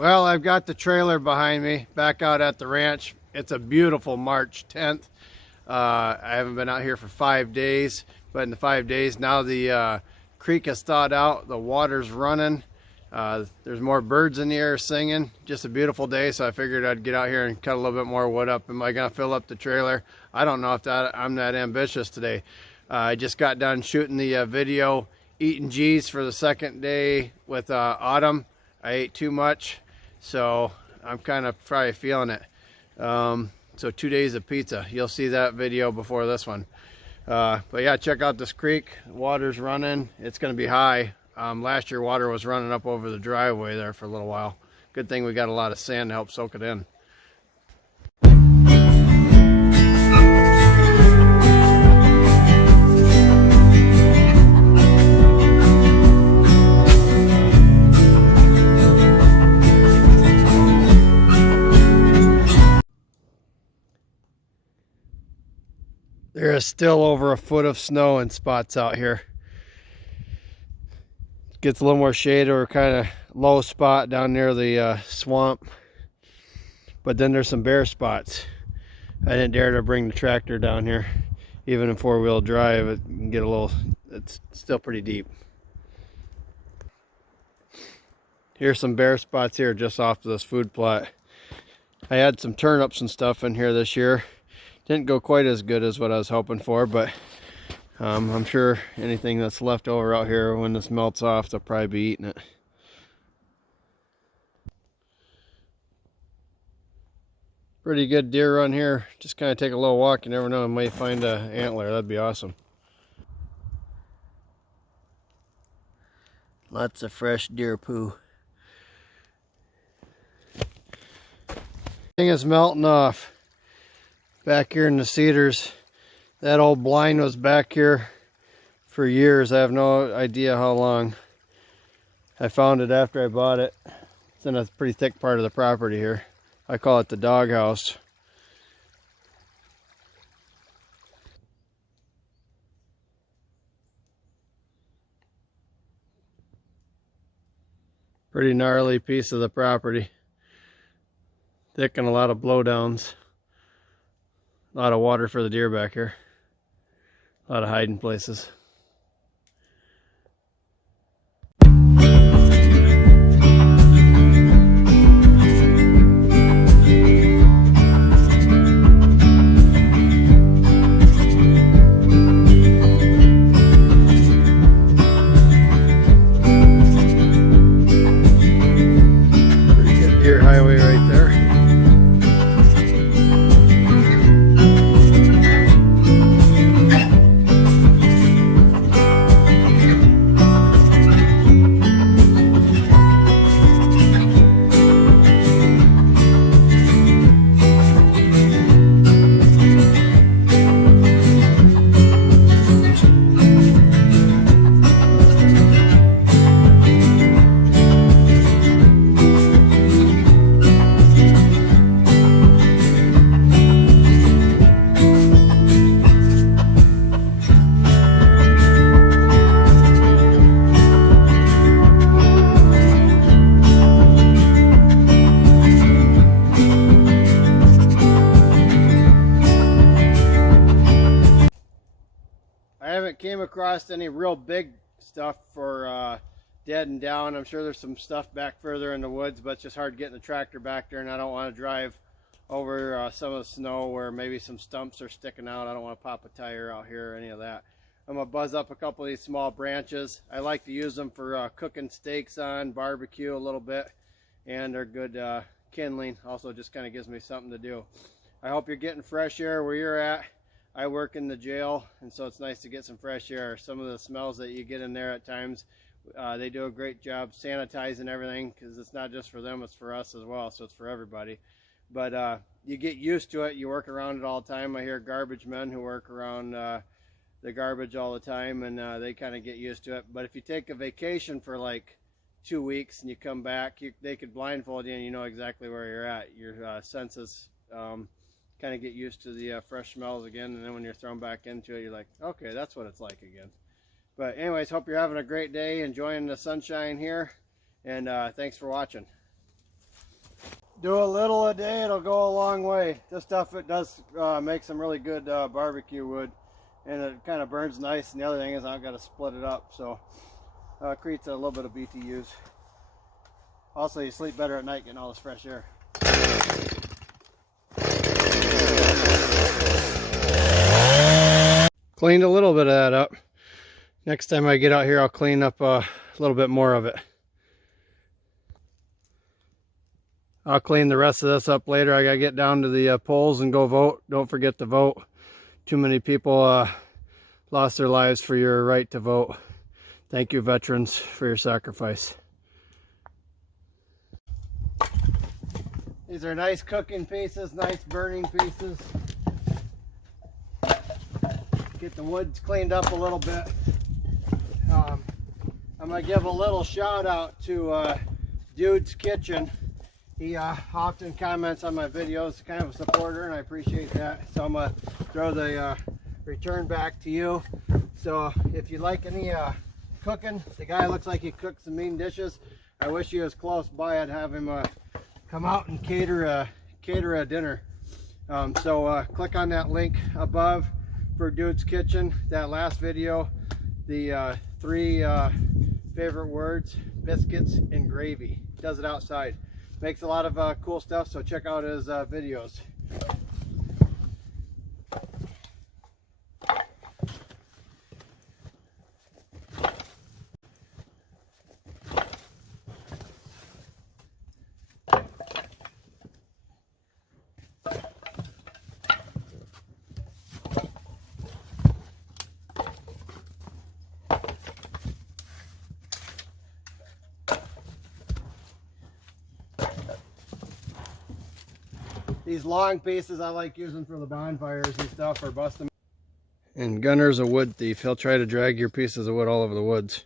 Well, I've got the trailer behind me back out at the ranch. It's a beautiful March 10th. I haven't been out here for 5 days, but in the 5 days now the creek has thawed out, the water's running, there's more birds in the air singing. Just a beautiful day, so I figured I'd get out here and cut a little bit more wood up. Am I gonna fill up the trailer? I don't know if I'm that ambitious today. I just got done shooting the video eating G's for the second day with Autumn. I ate too much, so I'm kind of probably feeling it. So 2 days of pizza. You'll see that video before this one. But yeah, check out this creek. Water's running. It's going to be high. Last year water was running up over the driveway there for a little while. Good thing we got a lot of sand to help soak it in. There is still over a foot of snow in spots out here. Gets a little more shade or kind of low spot down near the swamp. But then there's some bare spots. I didn't dare to bring the tractor down here. Even in four-wheel drive, it can get a little, it's still pretty deep. Here's some bare spots here just off of this food plot. I had some turnips and stuff in here this year. Didn't go quite as good as what I was hoping for, but I'm sure anything that's left over out here when this melts off, they'll probably be eating it. Pretty good deer run here. Just kind of take a little walk. You never know, I might find an antler. That'd be awesome. Lots of fresh deer poo. Thing is melting off. Back here in the cedars, that old blind was back here for years. I have no idea how long. I found it after I bought it. It's in a pretty thick part of the property here. I call it the doghouse. Pretty gnarly piece of the property. Thick and a lot of blowdowns. A lot of water for the deer back here. A lot of hiding places. Pretty good deer highway right there. Came across any real big stuff for dead and down. I'm sure there's some stuff back further in the woods, but it's just hard getting the tractor back there, and I don't want to drive over some of the snow where maybe some stumps are sticking out. I don't want to pop a tire out here or any of that. I'm gonna buzz up a couple of these small branches. I like to use them for cooking steaks on barbecue a little bit, and they're good kindling. Also just kind of gives me something to do. I hope you're getting fresh air where you're at. I work in the jail, and so it's nice to get some fresh air. Some of the smells that you get in there at times, they do a great job sanitizing everything, because it's not just for them, it's for us as well, so it's for everybody. But you get used to it. You work around it all the time. I hear garbage men who work around the garbage all the time, and they kind of get used to it. But if you take a vacation for like 2 weeks and you come back, they could blindfold you and you know exactly where you're at. Your senses kind of get used to the fresh smells again, and then when you're thrown back into it, you're like, okay, that's what it's like again. But anyways, hope you're having a great day, enjoying the sunshine here, and thanks for watching. Do a little a day, it'll go a long way. This stuff, it does make some really good barbecue wood, and it kind of burns nice. And the other thing is I've got to split it up, so creates a little bit of BTUs. Also, you sleep better at night getting all this fresh air. Cleaned a little bit of that up. Next time I get out here, I'll clean up a little bit more of it. I'll clean the rest of this up later. I gotta get down to the polls and go vote. Don't forget to vote. Too many people lost their lives for your right to vote. Thank you, veterans, for your sacrifice. These are nice cooking pieces, nice burning pieces. Get the woods cleaned up a little bit. I'm gonna give a little shout out to Dude's Kitchen. He often comments on my videos, kind of a supporter, and I appreciate that. So I'm gonna throw the return back to you. So if you like any cooking, the guy looks like he cooks some mean dishes. I wish he was close by. I'd have him come out and cater a dinner. So click on that link above for Dude's Kitchen. That last video, the 3 favorite words: biscuits and gravy. Does it outside. Makes a lot of cool stuff, so check out his videos. These long pieces I like using for the bonfires and stuff, or busting. And Gunner's a wood thief. He'll try to drag your pieces of wood all over the woods.